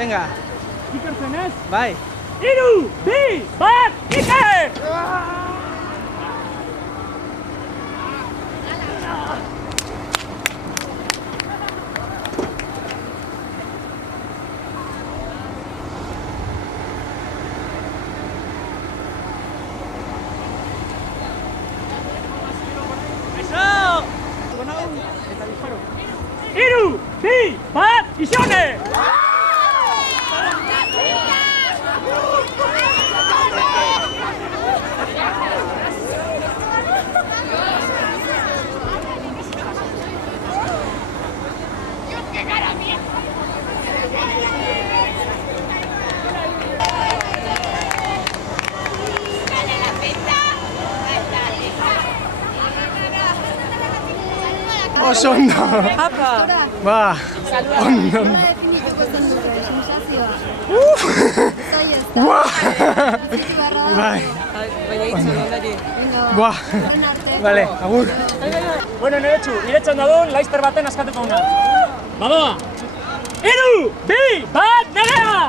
Venga. Iker zenez? Bai. 3, 2, 1, Iker! Hiru, bi, bat, izone! Oso ondo. Apa! Ba, ondo. Nola definituko zenuke sensazioa? Buah! Bizitu beharra da. Bai, Baina hitzu ondari. Venga, buah. horren arte. Vale, agur. Bueno, nire txanda duen, laizter baten askatuko una. Badoa! Hiru, bi, bat, nerea!